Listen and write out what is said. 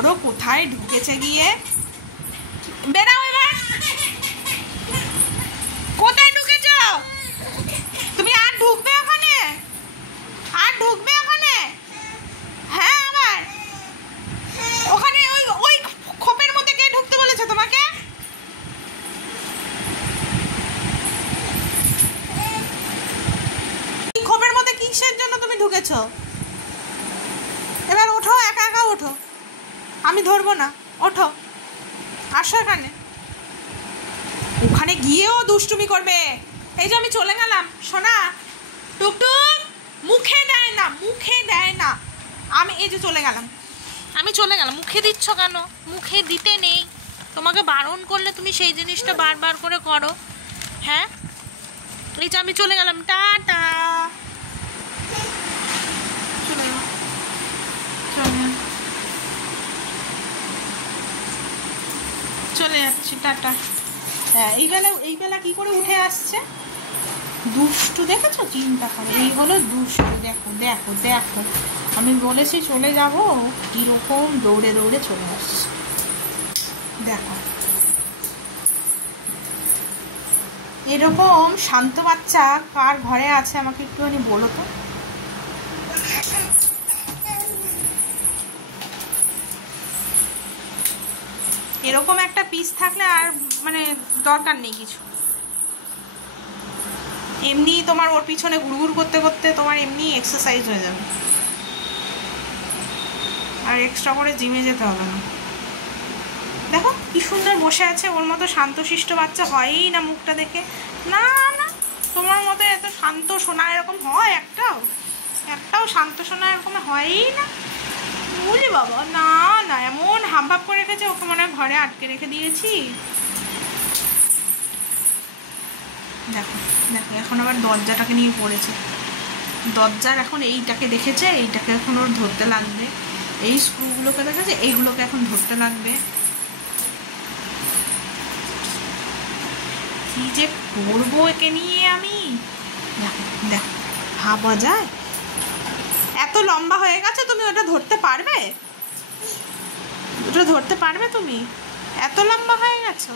ধরো কোথায় ঢুকেছে গিয়ে। বেরাও এবার। কোথায় ঢুকেছ তুমি? আর ঢুকবে ওখানে? আর ঢুকবে ওখানে? হ্যাঁ আবার ওখানে ওই ওই খোপের মধ্যে কে ঢুকতে বলেছে তোমাকে? খোপের মধ্যে কিসের জন্য তুমি ঢুকেছো? এবার ওঠো, একা একা ওঠো, আমি ধরবো না, ওঠো, আসো এখানে। ওখানে গিয়েও দুষ্টুমি করবে। এই যে আমি চলে গেলাম সোনা, টুকটুক মুখে দেয় না, মুখে দেয় না। আমি এই যে চলে গেলাম, আমি চলে গেলাম। মুখে দিচ্ছ কেন? মুখে দিতে নেই, তোমাকে বারণ করলে তুমি সেই জিনিসটা বারবার করে করো। হ্যাঁ, এই যে আমি চলে গেলাম, টাটা। চলে যাচ্ছি, টাটা। হ্যাঁ, এই বেলা কি করে উঠে আসছে? দুষ্টু, দেখেছো? চিন্তা করে, এই হলো দুষ্টু। দেখো দেখো দেখো, আমি বলেছি চলে যাব, কিরকম দৌড়ে দৌড়ে চলে আসছে। দেখো, এরকম শান্ত বাচ্চা কার ঘরে আছে আমাকে একটুখানি বলো তো। এরকম একটা পিস থাকলে আর মানে দরকার নেই কিছু। এমনি তোমার ওর পিছনে ঘুরঘুর করতে করতে তোমার এমনি এক্সারসাইজ হয়ে যাবে, আর এক্সট্রা করে জিমে যেতে হবে না। দেখো কি সুন্দর বসে আছে, ওর মতো শান্তশিষ্ট বাচ্চা হয়ই না মুখটা দেখে। না না, তোমার মতো এত শান্ত সোনা এরকম হয়? একটাও শান্ত সোনা এরকম হয়ই না। বলি বাবা, না না, এমন হাবভাব করে রেখেছে, ওকে মনে হয় ঘরে আটকে রেখে দিয়েছি। দেখো দেখো, এখন আবার দরজাটাকে নিয়ে পড়েছে। দরজার এখন এইটাকে দেখেছে, এইটাকে এখন ওর ধরতে লাগবে। এই স্ক্রুগুলোকে দেখেছে, এইগুলোকে এখন ধরতে লাগবে। কি যে করবো একে নিয়ে আমি। দেখো দেখো, ভাবা যায়? এত লম্বা হয়ে গেছে, তুমি ওটা ধরতে পারবে? ওটা ধরতে পারবে তুমি? এত লম্বা হয়ে গেছো।